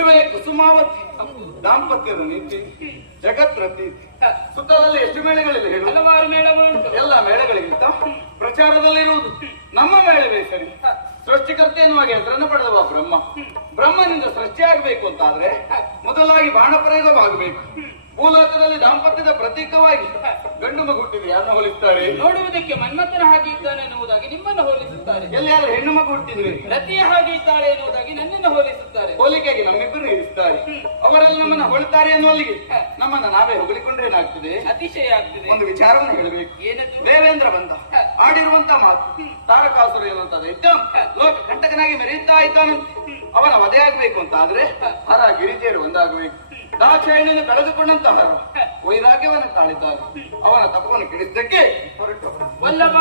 ಇದುವೇ ಕುಸುಮಾವತಿ ದಾಂಪತ್ಯದ ನೀತಿ ಜಗತ್ರತಿ ಸುತ್ತದಲ್ಲಿ ಎಷ್ಟು ಮೇಳಗಳಿಲ್ಲ ಹೇಳು? ಹಲವಾರು ಮೇಳಗಳುಂಟು. ಎಲ್ಲ ಮೇಳಗಳಿಗಿಂತ ಪ್ರಚಾರದಲ್ಲಿರುವುದು ನಮ್ಮ ಮೇಳವೇ ಸರಿ. ಸೃಷ್ಟಿಕರ್ತೆ ಎನ್ನುವಾಗ ಹೆಸರನ್ನು ಪಡೆದವ ಬ್ರಹ್ಮ. ಬ್ರಹ್ಮನಿಂದ ಸೃಷ್ಟಿಯಾಗಬೇಕು ಅಂತಾದ್ರೆ ಮೊದಲಾಗಿ ಬಾಣ ಪ್ರಯೋಗವಾಗಬೇಕು. ಭೂಲೋಕದಲ್ಲಿ ದಾಂಪತ್ಯದ ಪ್ರತೀಕವಾಗಿ ಗಂಡು ಮಗು ಹುಟ್ಟಿದೆ, ಯಾರನ್ನ ಹೋಲಿಸ್ತಾರೆ? ನೋಡುವುದಕ್ಕೆ ಮನ್ಮಥನ ಹಾಗೆ ಇದ್ದಾನೆ ಎನ್ನುವುದಾಗಿ ನಿಮ್ಮನ್ನು ಹೋಲಿಸುತ್ತಾರೆ. ಎಲ್ಲಿಯಾದ್ರೂ ಹೆಣ್ಣು ಮಗು ಹುಟ್ಟಿದ್ರೆ ರತಿಯ ಹಾಗೆ ಇದ್ದಾಳೆ ಎನ್ನುವುದಾಗಿ ನನ್ನನ್ನು ಹೋಲಿಸುತ್ತಾರೆ. ಹೋಲಿಕೆಗೆ ನಮ್ಮಿಬ್ಬರು ಇರಿಸ್ತಾರೆ. ಅವರೆಲ್ಲ ನಮ್ಮನ್ನ ಹೊಳ್ತಾರೆ ಅನ್ನುವಲ್ಲಿಗೆ ನಮ್ಮನ್ನ ನಾವೇ ಹೊಗಳಿಕೊಂಡ್ರೆ ಏನಾಗ್ತದೆ? ಅತಿಶಯ ಆಗ್ತದೆ. ಒಂದು ವಿಚಾರವನ್ನು ಹೇಳಬೇಕು. ಏನದು? ದೇವೇಂದ್ರ ಬಂದ ಆಡಿರುವಂತ ಮಾತು, ತಾರಕಾಸುರ ಎನ್ನುವಂತ ದೈತ್ಯ ಲೋಕ ಕಂಟಕನಾಗಿ ಮೆರೆಯುತ್ತಾ ಇದ್ದಾನಂತೆ. ಅವನ ವಧೆ ಆಗ್ಬೇಕು ಅಂತ ಆದ್ರೆ ಹರ ಗಿರಿಜೇರು ಒಂದಾಗಬೇಕು. ದಾಕ್ಷಾಯಣಿಯನ್ನು ಕಳೆದುಕೊಂಡಂತಹ ವೈರಾಗ್ಯವನ್ನು ತಾಳಿದ್ದಾರೆ. ಅವನ ತಪವನ್ನು ಕೆಡಿಸಿದ್ದಕ್ಕೆ ಹೊರಟು ವಲ್ಲಭ